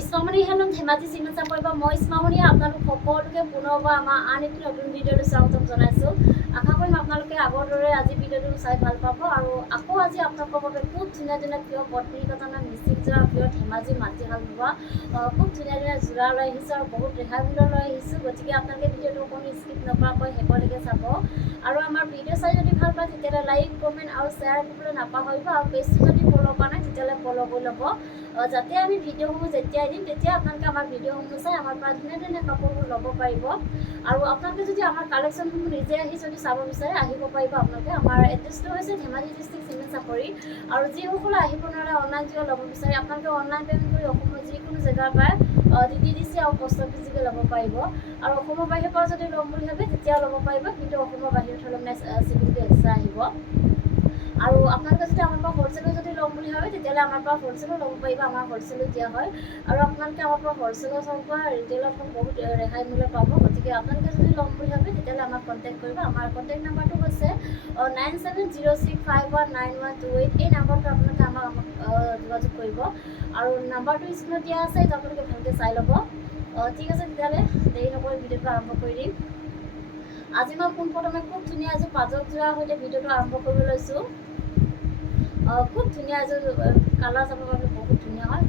ইছমামণি helm Dhemaji cement চাপৰি বা মই ইছমামণিয়ে আপোনালোক সকলোকে পুনৰবাৰ আমাৰ আন এটি নতুন ভিডিঅ'লৈ স্বাগতম জনাইছোঁ। আশা কৰিম আপোনালোকে আগৰ দৰে আজি ভিডিঅ'টো চাই ভাল পাব আৰু আকৌ আজি আপোনালোকৰ বাবে খুব ধুনীয়া ধুনীয়া প্ৰিয় পত্নী ঘটনা মিচিং যোৰা প্ৰিয় ধেমাজি মাটিশাল বোৱা খুব ধুনীয়া ধুনীয়া যোৰা লৈ আহিছোঁ আৰু বহুত ৰেহাই মূল্য লৈ আহিছোঁ। গতিকে আপোনালোকে ভিডিঅ'টো অকণো স্কিপ নকৰাকৈ শেষলৈকে চাব আৰু আমাৰ ভিডিঅ' চাই যদি ভাল পায় তেতিয়াহ'লে লাইক কমেণ্ট আৰু শ্বেয়াৰ কৰিবলৈ নাপাহৰিব আৰু পেজটো যদি ফ'ল' কৰা নাই তেতিয়াহ'লে ফ'ল' কৰি ল'ব যাতে আমি ভিডিঅ'সমূহ যেতিয়াই দিম তেতিয়া আপোনালোকে আমাৰ ভিডিঅ'সমূহ চাই আমাৰ পৰা ধুনীয়া ধুনীয়া কাপোৰবোৰ ল'ব পাৰিব আৰু আপোনালোকে যদি আমাৰ কালেকশ্যনসমূহ নিজে আহি যদি চাব বিচাৰে আহিব পাৰিব। আপোনালোকে আমাৰ এড্ৰেছটো হৈছে ধেমাজি ডিষ্ট্ৰিক্ট চিমেণ্ট চাপৰি আৰু যিসকলে আহিব নোৱাৰে অনলাইন যোগে ল'ব বিচাৰে আপোনালোকে অনলাইন পে'মেণ্ট কৰি অসমৰ যিকোনো জেগাৰ পৰাই DTDC আৰু পোষ্ট অফিচকে ল'ব পাৰিব আৰু অসমৰ বাহিৰৰ পৰা যদি ল'ম বুলি ভাবে তেতিয়াও ল'ব পাৰিব, কিন্তু অসমৰ বাহিৰত হ'লে মানে চিভিলটো এক্সট্ৰা আহিব। আৰু আপোনালোকে যদি আমাৰ পৰা হ'লচেলত যদি ল'ম বুলি ভাবে তেতিয়াহ'লে আমাৰ পৰা হ'লচেলো ল'ব পাৰিব, আমাৰ হ'লচেলো দিয়া হয় আৰু আপোনালোকে আমাৰ পৰা হ'লচেলত হওক বা ৰিটেইলত হওক বহুত ৰেহাই মূল্য পাব। গতিকে আপোনালোকে যদি ল'ম বুলি ভাবে তেতিয়াহ'লে আমাক কণ্টেক্ট কৰিব। আমাৰ কণ্টেক্ট নাম্বাৰটো হৈছে 9706519128। এই নাম্বাৰটো আপোনালোকে আমাক যোগাযোগ কৰিব আৰু নাম্বাৰটো স্ক্ৰীণত দিয়া আছে, এইটো আপোনালোকে ভালকৈ চাই ল'ব। ঠিক আছে, তেতিয়াহ'লে দেৰি নকৰি ভিডিঅ'টো আৰম্ভ কৰি দিম। আজি মই পোনপ্ৰথমে খুব ধুনীয়া এযোৰ পাজক যোৰাৰ সৈতে ভিডিঅ'টো আৰম্ভ কৰিব লৈছোঁ। খুব ধুনীয়া এযোৰ কালাৰ চাবৰ বাবে বহুত ধুনীয়া হয়।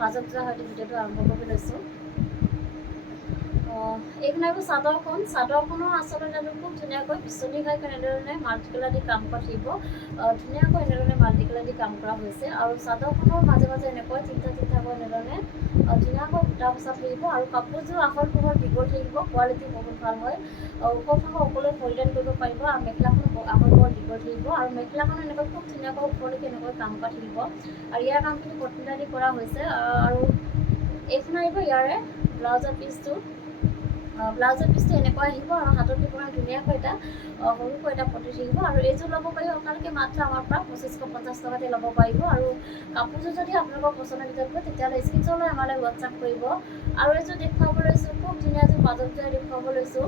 পাজক যোৰাৰ সৈতে ভিডিঅ'টো আৰম্ভ কৰিব লৈছোঁ। এইখন আহিব চাদৰখনৰ আচলতে খুব ধুনীয়াকৈ বিচনী খাই এনেধৰণে মাল্টি কালাৰ দি কাম কৰা থাকিব। ধুনীয়াকৈ এনেধৰণে মাল্টি কালাৰ দি কাম কৰা হৈছে আৰু চাদৰখনৰ মাজে মাজে এনেকৈ তিনিটা তিনিটাকৈ এনেধৰণে ধুনীয়াকৈ বুটা বচা থাকিব আৰু কাপোৰযোৰ আহল বহল দীঘল থাকিব, কোৱালিটি বহুত ভাল হয়। ওখ সকলোৱে পৰিধান কৰিব পাৰিব আৰু মেখেলাখন আহল বহল দীঘল থাকিব আৰু মেখেলাখন এনেকৈ খুব ধুনীয়াকৈ ওপৰলৈকে এনেকৈ কাম কৰা থাকিব আৰু ইয়াৰ কামখিনি কটন দি কৰা হৈছে। আৰু এইখন আহিব ইয়াৰে ব্লাউজৰ পিচটো এনেকুৱা আহিব আৰু হাতত দিব ধুনীয়াকৈ এটা সৰুকৈ এটা পতি থাকিব আৰু এইযোৰ ল'ব পাৰিব আপোনালোকে মাত্ৰ আমাৰ পৰা 2550 টকাতে ল'ব পাৰিব। আৰু কাপোৰযোৰ যদি আপোনালোকৰ পচন্দৰ ভিতৰত হয় তেতিয়াহ'লে স্ক্ৰীনশ্বট লৈ আমালৈ হোৱাটছআপ কৰিব। আৰু এইযোৰ দেখুৱাব লৈছোঁ, খুব ধুনীয়া এযোৰ পাজক যোৰা দেখুৱাব লৈছোঁ।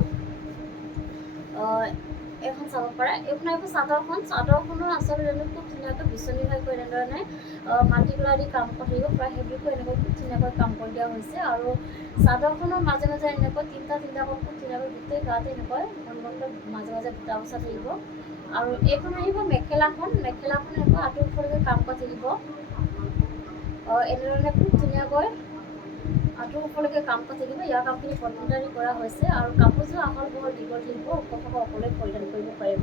এইখন চাব পাৰে। এইখন আহিব চাদৰখনৰ আচলতে খুব ধুনীয়াকৈ বিচনী হৈ এনেধৰণে মাল্টি কালাৰ দি কাম কৰি থাকিব, প্ৰায় হেভিকৈ এনেকৈ খুব ধুনীয়াকৈ কাম কৰি দিয়া হৈছে আৰু চাদৰখনৰ মাজে মাজে এনেকৈ তিনিটাকৈ খুব ধুনীয়াকৈ গোটেই গাতে এনেকৈ মাজে মাজে বুটা বচা থাকিব। আৰু এইখন আহিব মেখেলাখন এনেকৈ আঁঠুৰ ওপৰলৈকে কাম কৰা থাকিব। এনেধৰণে খুব ধুনীয়াকৈ আঁঠুৰ ওপৰলৈকে কাম কৰা থাকিব। ইয়াৰ কামখিনি কটন কৰা হৈছে আৰু কাপোৰযোৰ আহল বহল দীঘল থাকিব, ওখ সকলোৱে পৰিধান কৰিব পাৰিব।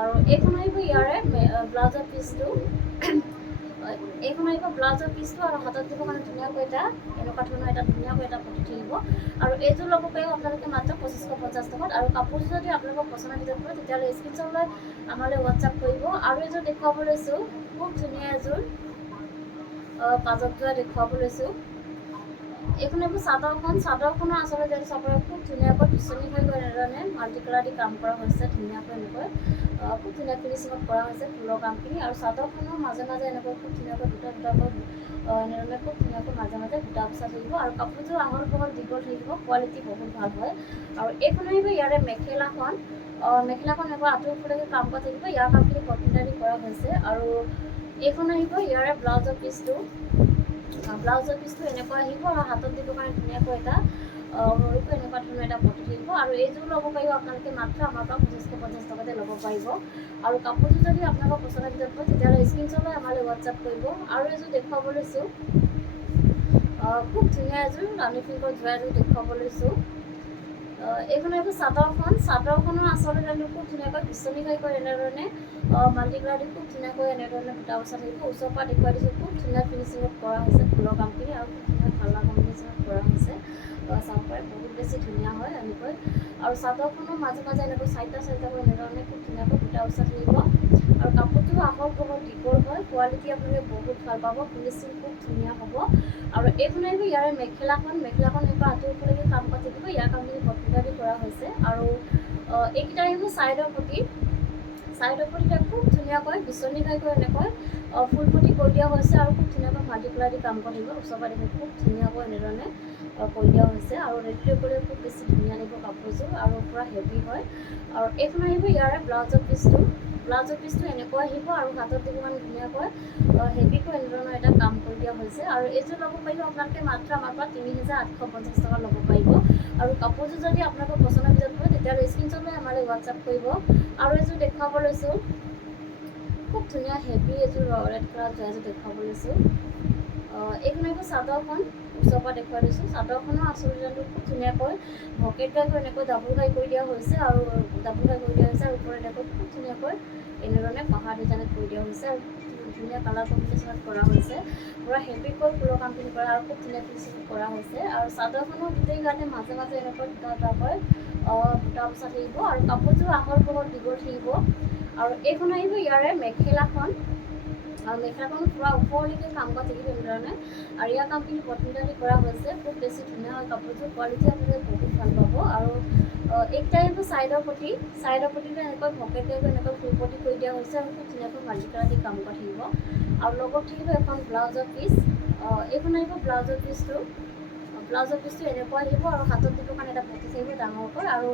আৰু এইখন আহিব ইয়াৰে ব্লাউজৰ পিচটো আৰু হাতত দিব কাৰণে ধুনীয়াকৈ এটা এনেকুৱা ধৰণৰ এটা ধুনীয়াকৈ এটা পতি থাকিব আৰু এইযোৰ ল'ব পাৰিব আপোনালোকে মাত্ৰ 2550 টকাত। আৰু কাপোৰযোৰ যদি আপোনালোকৰ পচন্দৰ ভিতৰত হয় তেতিয়াহ'লে স্ক্ৰীনশ্বট লৈ আমালৈ হোৱাটছআপ কৰিব। আৰু এযোৰ দেখুৱাব লৈছোঁ, খুব ধুনীয়া এযোৰ পাজক যোৰা দেখুৱাব লৈছোঁ। এইখন আহিব চাদৰখনৰ আচলতে চাবলৈ খুব ধুনীয়াকৈ বিচনী হৈ এনেধৰণে মাল্টি কালাৰ দি কাম কৰা হৈছে, ধুনীয়াকৈ এনেকৈ খুব ধুনীয়া ফিনিচিঙত কৰা হৈছে ফুলৰ কামখিনি। আৰু চাদৰখনৰ মাজে মাজে এনেকৈ খুব ধুনীয়াকৈ দুটাকৈ এনেধৰণে খুব ধুনীয়াকৈ মাজে মাজে বুটা বচা থাকিব আৰু কাপোৰযোৰ আহল বহল দীঘল থাকিব, কোৱালিটি বহুত ভাল হয়। আৰু এইখন আহিব ইয়াৰে মেখেলাখন এনেকুৱা আঁঠুৰ ওপৰলৈকে কাম কৰা থাকিব, ইয়াৰ কামখিনি কটন দি কৰা হৈছে। আৰু এইখন আহিব ইয়াৰে ব্লাউজৰ পিচটো এনেকুৱা আহিব আৰু হাতত দিব কাৰণে ধুনীয়াকৈ এটা সৰুকৈ এনেকুৱা ধৰণৰ এটা পতি থাকিব। আৰু এইযোৰ ল'ব পাৰিব আপোনালোকে মাত্ৰ আমাৰ পৰা 2550 টকাতে ল'ব পাৰিব। আৰু কাপোৰযোৰ যদি আপোনালোকৰ পচন্দৰ ভিতৰত হয় তেতিয়াহ'লে স্ক্ৰীনশ্বট লৈ আমালৈ হোৱাটছআপ কৰিব। আৰু এযোৰ দেখুৱাব লৈছোঁ, খুব ধুনীয়া এযোৰ ৰাণী পিংকৰ যোৰা এযোৰ দেখুৱাব লৈছোঁ। এইখন আহিব চাদৰখনৰ আচলতে খুব ধুনীয়াকৈ বিচনী হৈ এনেধৰণে মাল্টি কালাৰ দি খুব ধুনীয়াকৈ এনেধৰণে বুটা বচা থাকিব। ওচৰৰ পৰা দেখুৱাই দিছোঁ, খুব ধুনীয়া ফিনিচিঙত কৰা হৈছে ফুলৰ কামখিনি আৰু খুব ধুনীয়া কালাৰ কম্বিনেশ্যনত কৰা হৈছে। চাব পাৰে বহুত বেছি ধুনীয়া হয় এনেকৈ। আৰু চাদৰখনৰ মাজে মাজে এনেকৈ চাৰিটাকৈ এনেধৰণে খুব ধুনীয়াকৈ বুটা বচা থাকিব আৰু কাপোৰটো আহল বহল দীঘল হয়, কোৱালিটি আপোনালোকে বহুত ভাল পাব, ফিনিচিং খুব ধুনীয়া হ'ব। আৰু এইখন আহিব ইয়াৰে মেখেলাখন এনেকুৱা আঁঠুৰ ওপৰলৈকে কাম কৰা থাকিব, ইয়াৰ কামখিনি কটন দি কৰা হৈছে। আৰু এইকেইটা আহিব ছাইডৰ পতি খুব ধুনীয়াকৈ বিচনী খাইকৈ এনেকৈ ফুল পটি কৰি দিয়া হৈছে আৰু খুব ধুনীয়াকৈ মাল্টি কালাৰ দি কাম কৰি দিব। ওচৰৰ পৰা দেখি খুব ধুনীয়াকৈ এনেধৰণে কৰি দিয়া হৈছে আৰু ৰেডি কৰি খুব বেছি ধুনীয়া লাগিব কাপোৰযোৰ আৰু পূৰা হেভি হয়। আৰু এইখন আহিব ইয়াৰে ব্লাউজৰ পিচটো ব্লাউজৰ পিচটো এনেকুৱা আহিব আৰু হাতত দিব মানে ধুনীয়াকৈ হেভিকৈ এনেধৰণৰ এটা কাম কৰি দিয়া হৈছে আৰু এইযোৰ ল'ব পাৰিব আপোনালোকে মাত্ৰ আমাৰ পৰা ৩,৮৫০ টকা ল'ব পাৰিব আৰু কাপোৰযোৰ যদি আপোনালোকৰ পচন্দৰ ভিতৰত হয় তেতিয়াহ'লে স্ক্ৰীনশ্বট লৈ আমালৈ হোৱাটছআপ কৰিব আৰু এইযোৰ দেখুৱাব লৈছোঁ খুব ধুনীয়া হেভি এযোৰ ৰেড কালাৰ এযোৰ দেখুৱাব লৈছোঁ এইখন আহিব চাদৰখন ওচৰৰ পৰা দেখুৱাই দিছোঁ চাদৰখনৰ আচল ডিজাইনটো খুব ধুনীয়াকৈ ভকেট গাইকৈ এনেকৈ ডাবুল গাই কৰি দিয়া হৈছে আৰু ডাবুল গাই কৰি দিয়া হৈছে আৰু ওপৰত এনেকৈ খুব ধুনীয়াকৈ এনেধৰণে পাহাৰ ডিজাইনত কৰি দিয়া হৈছে আৰু ধুনীয়া কালাৰ কম্বিনেশ্যনত কৰা হৈছে পূৰা হেভিকৈ ফুলৰ কামখিনি কৰা আৰু খুব ধুনীয়া ফিনিচিং কৰা হৈছে আৰু চাদৰখনৰ গোটেই গাতে মাজে মাজে এনেকৈ দুটা দুটাকৈ বুটা বচা থাকিব আৰু কাপোৰযোৰ আহল বহল দীঘল থাকিব আৰু এইখন আহিব ইয়াৰে মেখেলাখন আৰু মেখেলাখন পূৰা ওপৰলৈকে কাম কৰা থাকিব এনেধৰণে আৰু ইয়াৰ কামখিনি পটমিটালি কৰা হৈছে খুব বেছি ধুনীয়া হয় কাপোৰযোৰ কোৱালিটি আপোনালোকে বহুত ভাল পাব আৰু এইকেইটা আহিব ছাইডৰ পটিটো এনেকৈ ভকেট টাইপৰ এনেকৈ ফুল পটি কৰি দিয়া হৈছে আৰু খুব ধুনীয়াকৈ মাল্টি কালাৰ দি কাম কৰা থাকিব আৰু লগত থাকিব এখন ব্লাউজৰ পিচ এইখন আহিব ব্লাউজৰ পিচটো এনেকুৱা আহিব আৰু হাতত দিব কাৰণে এটা পটি থাকিব ডাঙৰকৈ আৰু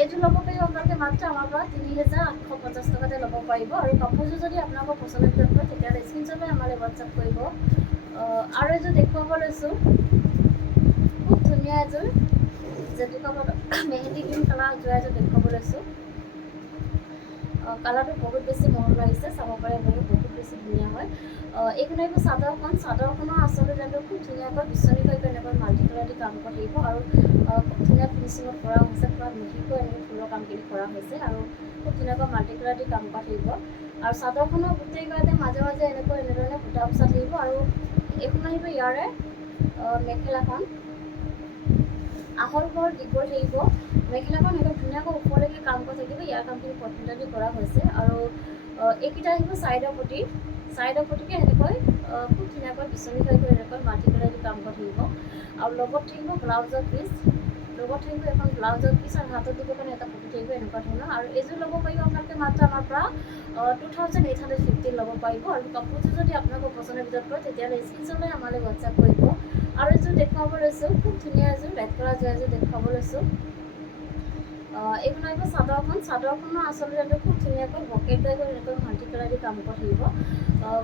এইযোৰ ল'ব পাৰিব আপোনালোকে মাত্ৰ আমাৰ পৰা ৩,৮৫০ টকাতে ল'ব পাৰিব আৰু কাপোৰযোৰ যদি আপোনালোকৰ পচন্দৰ ভিতৰত হয় তেতিয়াহ'লে স্ক্ৰীনশ্বট লৈ আমালৈ হোৱাটছআপ কৰিব আৰু এযোৰ দেখুৱাব লৈছোঁ খুব ধুনীয়া এযোৰ জেতুকা মেহেন্দি গ্ৰীণ কালাৰ এযোৰ দেখুৱাব লৈছোঁ কালাৰটো বহুত বেছি মৰম লাগিছে চাব পাৰে আপোনালোকে বহুত বেছি ধুনীয়া হয় এইখন আহিব চাদৰখনৰ আচল ডিজাইনটো খুব ধুনীয়াকৈ বিচনীকৈ এনেকৈ মাল্টি কালাৰ দি কাম কৰা থাকিব আৰু খুব ধুনীয়া ফিনিচিঙত কৰা হৈছে পূৰা মিহিকৈ এনেকৈ ফুলৰ কামখিনি কৰা হৈছে আৰু খুব ধুনীয়াকৈ মাল্টি কালাৰ দি কাম কৰা থাকিব আৰু চাদৰখনৰ গোটেই গাতে মাজে মাজে এনেধৰণে বুটা বচা থাকিব আৰু এইখন আহিব ইয়াৰে মেখেলাখন আহল বহল দীঘল থাকিব মেখেলাখন একদম ধুনীয়াকৈ ওপৰলৈকে কাম কৰা থাকিব ইয়াৰ কামখিনি পটমিটালি কৰা হৈছে আৰু এইকেইটা আহিব ছাইডৰ পটিকে এনেকৈ খুব ধুনীয়াকৈ বিচনী খাইকৈ এনেকৈ মাল্টি কালাৰ দি কাম কৰা থাকিব আৰু লগত থাকিব ব্লাউজৰ পিচ এখন ব্লাউজৰ পিচ আৰু হাতত দিব কাৰণে এটা পটি থাকিব এনেকুৱা ধৰণৰ আৰু এইযোৰ ল'ব পাৰিব আপোনালোকে মাত্ৰ আমাৰ পৰা 2,850 ল'ব পাৰিব আৰু কাপোৰযোৰ যদি আপোনালোকৰ পচন্দৰ ভিতৰত হয় তেতিয়াহ'লে স্ক্ৰীনশ্বট লৈ আমালৈ হোৱাটছআপ কৰিব আৰু এযোৰ দেখুৱাব লৈছোঁ খুব ধুনীয়া এযোৰ ৰেড কালাৰ এযোৰ দেখুৱাব লৈছোঁ এইখন আহিব চাদৰখনৰ আচল ডিজাইনটো খুব ধুনীয়াকৈ ভকেট টাইপৰ এনেকৈ মাল্টি কালাৰ দি কাম কৰা থাকিব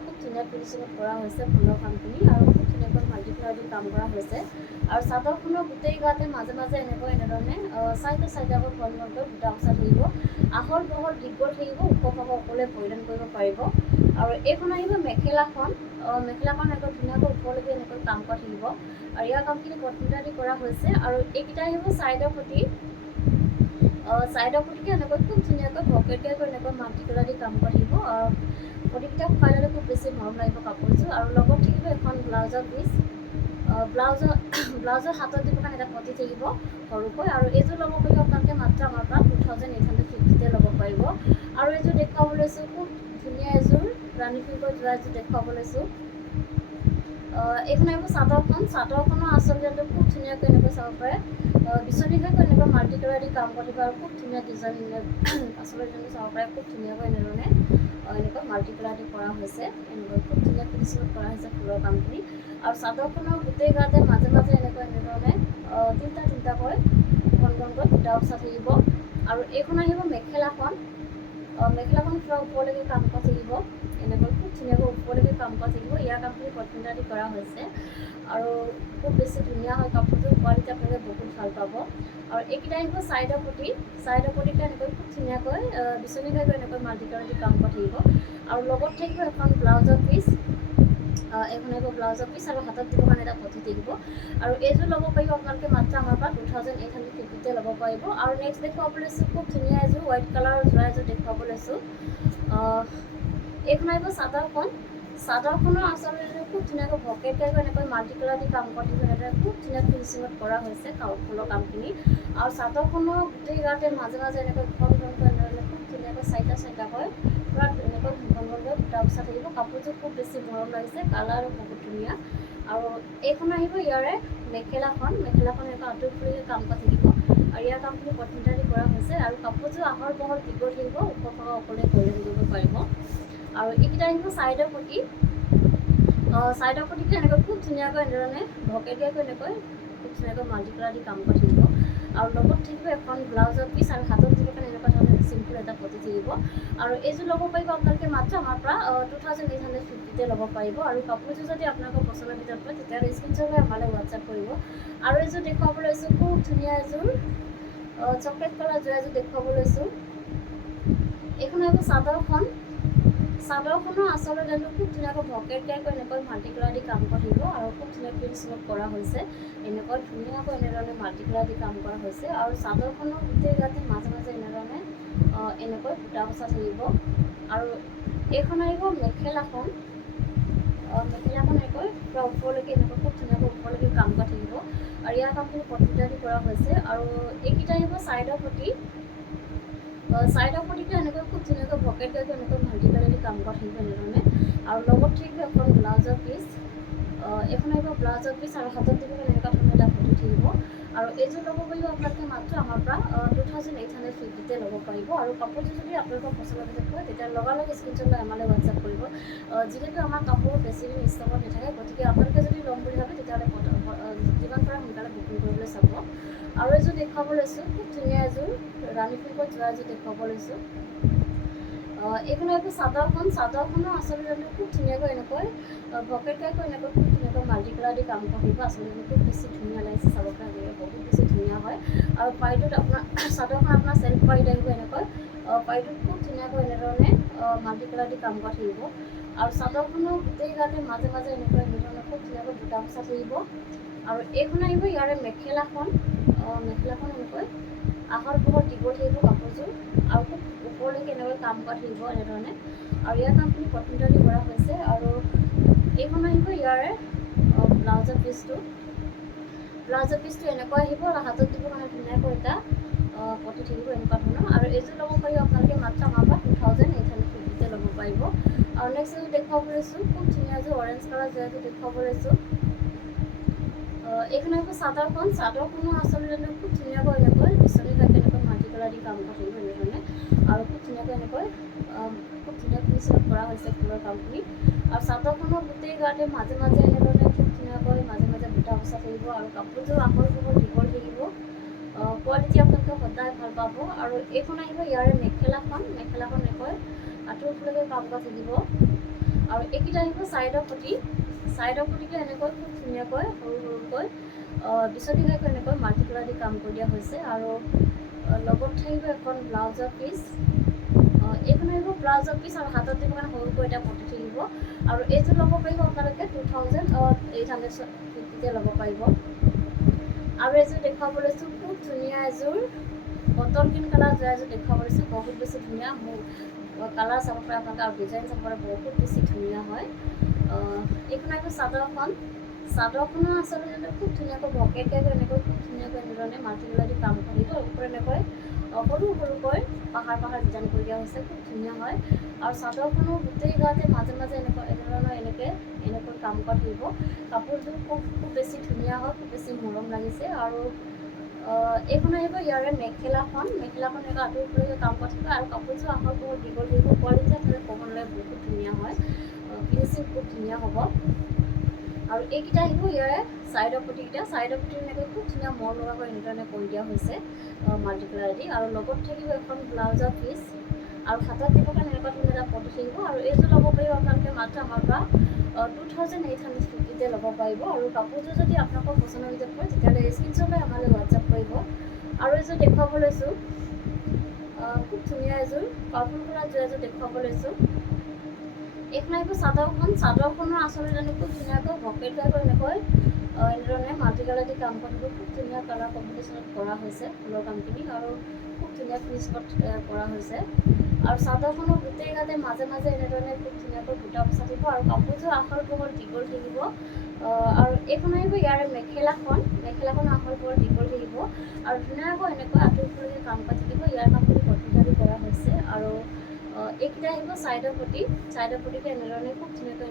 খুব ধুনীয়া ফিনিচিঙত কৰা হৈছে ফুলৰ কামখিনি আৰু খুব ধুনীয়াকৈ মাল্টি কালাৰ দি কাম কৰা হৈছে আৰু চাদৰখনৰ গোটেই গাতে মাজে মাজে এনেধৰণে চাইডাকৈ ফলমলকৈ বুটা বচা থাকিব আহল বহল দীঘল থাকিব ওখ সকলোৱে পৰিধান কৰিব পাৰিব আৰু এইখন আহিব মেখেলাখন এনেকৈ ধুনীয়াকৈ ওপৰলৈকে এনেকৈ কাম কৰা থাকিব আৰু ইয়াৰ কামখিনি পটমিটালি কৰা হৈছে আৰু এইকেইটা আহিব ছাইডৰ পটিকে এনেকৈ খুব ধুনীয়াকৈ ভকেট টাইপৰ এনেকৈ মাল্টি কালাৰ দি কাম কৰা থাকিব পটিকেইটা শুকাই ল'লে খুব বেছি মৰম লাগিব কাপোৰযোৰ আৰু লগত থাকিব এখন ব্লাউজৰ পিচ ব্লাউজৰ হাতত দিব কাৰণে এটা পটি থাকিব সৰুকৈ আৰু এইযোৰ ল'ব পাৰিব আপোনালোকে মাত্ৰ আমাৰ পৰা 2,850 ল'ব পাৰিব আৰু এইযোৰ দেখুৱাব লৈছোঁ খুব ধুনীয়া এযোৰ ৰাণী পিংকৰ যোৰা এযোৰ দেখুৱাব লৈছোঁ এইখন আহিব চাদৰখনৰ আচল ডিজাইনটো খুব ধুনীয়াকৈ এনেকৈ চাব পাৰে বিচনী খাইকৈ এনেকৈ মাল্টি কালাৰ দি কাম কৰিব আৰু খুব ধুনীয়া ডিজাইন আচল ডিজাইনটো চাব পাৰে খুব ধুনীয়াকৈ এনেধৰণে এনেকৈ মাল্টি কালাৰ দি কৰা হৈছে এনেকৈ খুব ধুনীয়া ফিনিচিঙত কৰা হৈছে ফুলৰ কামখিনি আৰু চাদৰখনৰ গোটেই গাতে মাজে মাজে এনেধৰণে তিনিটাকৈ ঘনকৈ বুটা বচা থাকিব আৰু এইখন আহিব মেখেলাখন পূৰা ওপৰলৈকে কাম কৰা থাকিব এনেকৈ খুব ধুনীয়াকৈ ওপৰলৈকে কাম কৰা থাকিব ইয়াৰ কামখিনি পটমিটালি কৰা হৈছে আৰু খুব বেছি ধুনীয়া হয় কাপোৰযোৰ কোৱালিটি আপোনালোকে বহুত ভাল পাব আৰু এইকেইটা আহিব ছাইডৰ পটিটা এনেকৈ খুব ধুনীয়াকৈ বিচনী খাইকৈ এনেকৈ মাল্টি কালাৰ দি কাম কৰা থাকিব আৰু লগত থাকিব এখন ব্লাউজৰ পিচ আৰু হাতত দিব কাৰণে এটা পটি থাকিব আৰু এইযোৰ ল'ব পাৰিব আপোনালোকে মাত্ৰ আমাৰ পৰা 2,850 ল'ব পাৰিব আৰু নেক্সট দেখুৱাব লৈছোঁ খুব ধুনীয়া এযোৰ হোৱাইট কালাৰৰ যোৰা এযোৰ দেখুৱাব লৈছোঁ এইখন আহিব চাদৰখনৰ আচলতে খুব ধুনীয়াকৈ ভকেট টাইপৰ এনেকৈ মাল্টি কালাৰ দি কাম কৰা থাকিব এনেদৰে খুব ধুনীয়া ফিনিচিঙত কৰা হৈছে ফুলৰ কামখিনি আৰু চাদৰখনৰ গোটেই গাতে মাজে মাজে এনেকৈ ঘনকৈ এনেদৰে খুব ধুনীয়াকৈ চাইডাকৈ পূৰা এনেকৈ ঘনকৈ বুটা বচা থাকিব কাপোৰযোৰ খুব বেছি মৰম লাগিছে কালাৰো বহুত ধুনীয়া আৰু এইখন আহিব ইয়াৰে মেখেলাখন এনেকৈ আঁতৰি ফুৰিকৈ কাম কৰা থাকিব আৰু ইয়াৰ কামখিনি পটমিটালি কৰা হৈছে আৰু কাপোৰযোৰ আহল বহল দীঘল থাকিব ওখ সকলোৱে পৰিধান কৰিব পাৰিব আৰু এইকেইটা আহিব ছাইডৰ পটিকে এনেকৈ খুব ধুনীয়াকৈ এনেধৰণে ভকেটিয়াকৈ এনেকৈ খুব ধুনীয়াকৈ মাল্টি কালাৰ দি কাম কৰা থাকিব আৰু লগত থাকিব এখন ব্লাউজৰ পিচ আৰু হাতত দিব কাৰণে এনেকুৱা ধৰণৰ চিম্পুল এটা পতি থাকিব আৰু এইযোৰ ল'ব পাৰিব আপোনালোকে মাত্ৰ আমাৰ পৰা 2850তে ল'ব পাৰিব আৰু কাপোৰযোৰ যদি আপোনালোকৰ পচন্দৰ ভিতৰত হয় তেতিয়াহ'লে স্ক্ৰীনশ্বট লৈ আমালৈ হোৱাটছআপ কৰিব আৰু এইযোৰ দেখুৱাব লৈছোঁ খুব ধুনীয়া এযোৰ চকলেট কালাৰ যোৰা এযোৰ দেখুৱাব লৈছোঁ এইখন আহিব চাদৰখনৰ আচলতে জানো খুব ধুনীয়াকৈ ভকেট টাইপৰ এনেকৈ মাল্টি কালাৰ দি কাম কৰিব আৰু খুব ধুনীয়া প্ৰিন্ট কৰা হৈছে এনেকৈ ধুনীয়াকৈ এনেধৰণে মাল্টি কালাৰ দি কাম কৰা হৈছে আৰু চাদৰখনৰ গোটেই গাতে মাজে মাজে এনেধৰণে এনেকৈ বুটা বচা থাকিব আৰু এইখন আহিব মেখেলাখন এনেকৈ পূৰা ওপৰলৈকে এনেকৈ খুব ধুনীয়াকৈ ওপৰলৈকে কাম কৰা থাকিব আৰু ইয়াৰ কামখিনি পট্টিটা দি কৰা হৈছে আৰু এইকেইটা আহিব ছাইডৰ পটিটো এনেকৈ খুব ধুনীয়াকৈ ভকেট টাইপৰ এনেকৈ মাল্টি কালাৰ দি কাম কৰা থাকিব এনেধৰণে আৰু লগত থাকিব এখন ব্লাউজৰ পিচ এইখন আহিব ব্লাউজৰ পিচ আৰু হাতত দিব এনেকুৱা ধৰণৰ এটা পটি থাকিব আৰু এইযোৰ ল'ব পাৰিব আপোনালোকে মাত্ৰ আমাৰ পৰা 2850তে ল'ব পাৰিব আৰু কাপোৰযোৰ যদি আপোনালোকৰ পচন্দৰ ভিতৰত হয় তেতিয়া লগালগ স্ক্ৰীনশ্বট লৈ আমালৈ হোৱাটছআপ কৰিব যিহেতু আমাৰ কাপোৰ বেছি দিন ষ্টকত নাথাকে গতিকে আপোনালোকে যদি ল'ম বুলি ভাবে তেতিয়াহ'লে যিমান পাৰে সোনকালে বুকিং কৰিবলৈ চাব আৰু এযোৰ দেখুৱাব লৈছোঁ খুব ধুনীয়া এযোৰ ৰাণী পিংকত যোৱা এযোৰ দেখুৱাব লৈছোঁ এইখন আহিব চাদৰখনৰ আচলতে খুব ধুনীয়াকৈ এনেকৈ ভকেট টাইপৰ এনেকৈ খুব ধুনীয়াকৈ মাল্টি কালাৰ দি কাম কৰিব আচলতে খুব বেছি ধুনীয়া লাগিছে চাবৰ কাৰণে বহুত বেছি ধুনীয়া হয় আৰু পাৰিটোত আপোনাৰ চাদৰখন আপোনাৰ চেল্ফ পাৰিত আহিব এনেকৈ পাৰিটোত খুব ধুনীয়াকৈ এনেধৰণে মাল্টি কালাৰ দি কাম কৰা থাকিব আৰু চাদৰখনৰ গোটেই গাতে মাজে মাজে এনেধৰণে খুব ধুনীয়াকৈ বুটা বচা থাকিব আৰু এইখন আহিব ইয়াৰে মেখেলাখন এনেকৈ আহল বহল দীঘল থাকিব কাপোৰযোৰ আৰু খুব ওপৰলৈকে এনেকৈ কাম কৰা থাকিব এনেধৰণে আৰু ইয়াৰ কামখিনি পট্টিটা দি কৰা হৈছে আৰু এইখন আহিব ইয়াৰে ব্লাউজৰ পিচটো এনেকুৱা আহিব আৰু হাতত দিব কাৰণে ধুনীয়াকৈ এটা পটি থাকিব এনেকুৱা ধৰণৰ আৰু এইযোৰ ল'ব পাৰিব আপোনালোকে মাত্ৰ আমাৰ পৰা 2850তে ল'ব পাৰিব আৰু নেক্সট এযোৰ দেখুৱাব লৈছোঁ খুব ধুনীয়া এযোৰ অৰেঞ্জ কালাৰ যোৱা এযোৰ দেখুৱাব লৈছোঁ এইখন আহিব চাদৰখনো আচলতে খুব ধুনীয়াকৈ এনেকৈ বিচনী কাটি এনেকৈ মাল্টি কালাৰ দি কাম কৰা থাকিব এনেধৰণে আৰু খুব ধুনীয়াকৈ এনেকৈ খুব ধুনীয়া ফিনিচিং কৰা হৈছে ফুলৰ কামখিনি আৰু চাদৰখনৰ গোটেই গাতে মাজে মাজে এনেধৰণে খুব ধুনীয়াকৈ মাজে মাজে বুটা বচা থাকিব আৰু কাপোৰযোৰ আহল বহল দীঘল থাকিব কোৱালিটি আপোনালোকে সদায় ভাল পাব আৰু এইখন আহিব ইয়াৰে মেখেলাখন এনেকৈ আঁঠুৰ ফুলকে কাম কৰা থাকিব আৰু এইকেইটা আহিব ছাইডৰ পটিটো এনেকৈ খুব ধুনীয়াকৈ সৰু সৰুকৈ বিচনী ঘাইকৈ এনেকৈ মাল্টি কালাৰ দি কাম কৰি দিয়া হৈছে আৰু লগত থাকিব এখন ব্লাউজৰ পিচ এইখন আহিব ব্লাউজৰ পিচ আৰু হাতত দিব কাৰণে সৰুকৈ এটা পটি থাকিব আৰু এইযোৰ ল'ব পাৰিব আপোনালোকে 2850তে ল'ব পাৰিব আৰু এযোৰ দেখুৱাব লৈছোঁ খুব ধুনীয়া এযোৰ বটল গ্ৰীণ কালাৰ যোৱা এযোৰ দেখুৱাব লৈছোঁ বহুত বেছি ধুনীয়া মোৰ কালাৰ চাব পাৰে আপোনালোকে আৰু ডিজাইন চাব পাৰে বহুত বেছি ধুনীয়া হয় এইখন আহিব চাদৰখনৰ আচলতে খুব ধুনীয়াকৈ ভকেট টাইপৰ এনেকৈ খুব ধুনীয়াকৈ এনেধৰণে মাল্টি কালাৰ দি কাম কৰি দিওঁ ওপৰত এনেকৈ সৰুকৈ পাহাৰ ডিজাইন কৰি দিয়া হৈছে খুব ধুনীয়া হয় আৰু চাদৰখনৰ গোটেই গাতে মাজে মাজে এনেকৈ কাম কৰা থাকিব কাপোৰযোৰ খুব বেছি ধুনীয়া হয় খুব বেছি মৰম লাগিছে আৰু এইখন আহিব ইয়াৰে মেখেলাখন এনেকৈ আঁঠুৰ ফুলকে কাম কৰা থাকিব আৰু কাপোৰযোৰ আহল বহুত দীঘল থাকিব কোৱালিটি আপোনালোকে ক'ব নালাগে বহুত ধুনীয়া হয় ফিনিচিং খুব ধুনীয়া হ'ব আৰু এইকেইটা আহিব ইয়াৰে ছাইডৰ পটিকেইটা এনেকৈ খুব ধুনীয়া মৰ লগাকৈ এনেধৰণে কৰি দিয়া হৈছে মাল্টি কালাৰ দি আৰু লগত থাকিব এখন ব্লাউজৰ পিচ আৰু হাতত দিব কাৰণে এনেকুৱা ধৰণৰ এটা পটি থাকিব আৰু এইযোৰ ল'ব পাৰিব আপোনালোকে মাত্ৰ আমাৰ পৰা 2850তে ল'ব পাৰিব আৰু কাপোৰযোৰ যদি আপোনালোকৰ পচন্দৰ ভিতৰত হয় তেতিয়াহ'লে স্ক্ৰীনশ্বট লৈ আমালৈ হোৱাটছআপ কৰিব আৰু এযোৰ দেখুৱাব লৈছোঁ খুব ধুনীয়া এযোৰ পাৰ্পল কালাৰ যোৱা এযোৰ দেখুৱাব লৈছোঁ এইখন আহিব চাদৰখনৰ আচলতে খুব ধুনীয়াকৈ ভকেট টাইপৰ এনেধৰণে মাল্টি কালাৰ দি কাম কৰিব খুব ধুনীয়া কালাৰ কম্বিনেশ্যনত কৰা হৈছে ফুলৰ কামখিনি আৰু খুব ধুনীয়া ফিনিচিঙত কৰা হৈছে আৰু চাদৰখনৰ গোটেই গাতে মাজে মাজে এনেধৰণে খুব ধুনীয়াকৈ বুটা বচা থাকিব আৰু কাপোৰযোৰ আহল বহল দীঘল থাকিব আৰু এইখন আহিব ইয়াৰে মেখেলাখন আহল বহল দীঘল থাকিব আৰু ধুনীয়াকৈ এনেকৈ আঁঠুৰ ফুলকে কাম কৰা থাকিব ইয়াৰ কামখিনি পট্টিটা দি কৰা হৈছে আৰু এইকেইটা আহিব ছাইডৰ পটিটো এনেধৰণে খুব ধুনীয়াকৈ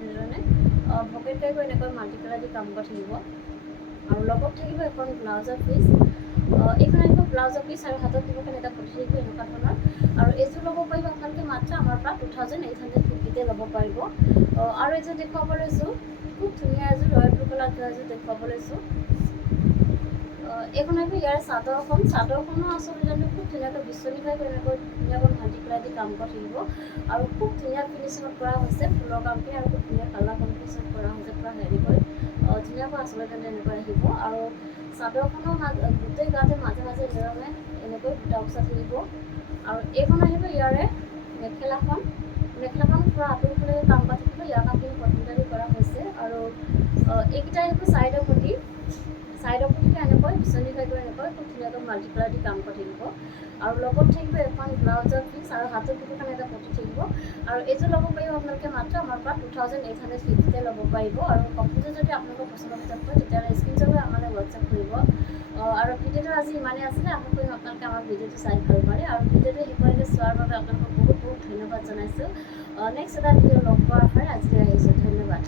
ভকেট টাইপৰ এনেকৈ মাল্টি কালাৰ দি কাম কৰা থাকিব আৰু লগত থাকিব এখন ব্লাউজৰ পিচ এইখন আহিব ব্লাউজৰ পিচ আৰু হাতত দিব কাৰণে এটা পটি থাকিব এনেকুৱা ধৰণৰ আৰু এইযোৰ ল'ব পাৰিব আপোনালোকে মাত্ৰ আমাৰ পৰা 2850তে ল'ব পাৰিব আৰু এযোৰ দেখুৱাব লৈছোঁ খুব ধুনীয়া এযোৰ ৰয়েল ব্লু কালাৰ যোৱা এযোৰ দেখুৱাব লৈছোঁ এইখন আহিব ইয়াৰ চাদৰখনো আচলতে খুব ধুনীয়াকৈ বিচনী খাই এনেকৈ ধুনীয়াকৈ মাল্টিপ্লাই দি কাম কৰি থাকিব আৰু খুব ধুনীয়া ফিনিচিঙত কৰা হৈছে ফুলৰ কামখিনি আৰু খুব ধুনীয়া কালাৰ কম্বিনেশ্যন কৰা হৈছে পূৰা হেৰিকৈ ধুনীয়াকৈ আচলতে এনেকৈ আহিব আৰু চাদৰখনৰ গোটেই গাতে মাজে মাজে এনেকৈ বুটা উচা থাকিব আৰু এইখন আহিব ইয়াৰে মেখেলাখন পূৰা আঁতৰি ফালে কাম কাটি থাকিব ইয়াৰ কামখিনি কটনটাৰি কৰা হৈছে আৰু এইকেইটা আহিব ছাইডৰ পতিকে এনেকৈ বিচনী খাই গৈ এনেকৈ খুব ধুনীয়াকৈ মাল্টিপ্লাই দি কাম কৰি থাকিব আৰু লগত থাকিব এখন ব্লাউজৰ পিচ আৰু হাতৰ পিছখন এটা পতি থাকিব আৰু এইটো ল'ব পাৰিব আপোনালোকে মাত্ৰ আমাৰ পৰা 2850 ল'ব পাৰিব আৰু কাপোৰটো যদি আপোনালোকৰ পচন্দৰ ভিতৰত হয় তেতিয়াহ'লে স্ক্ৰীনশ্বট লৈ আমালৈ হোৱাটছআপ কৰিব আৰু ভিডিঅ'টো আজি ইমানেই আছিলে আশা কৰিম আপোনালোকে আমাৰ ভিডিঅ'টো চাই ভাল পালে আৰু ভিডিঅ'টো শেষলৈকে চোৱাৰ বাবে আপোনালোকক বহুত বহুত ধন্যবাদ জনাইছোঁ নেক্সট এটা ভিডিঅ' লগ পোৱাৰ হয় আজিলৈ আহিছোঁ ধন্যবাদ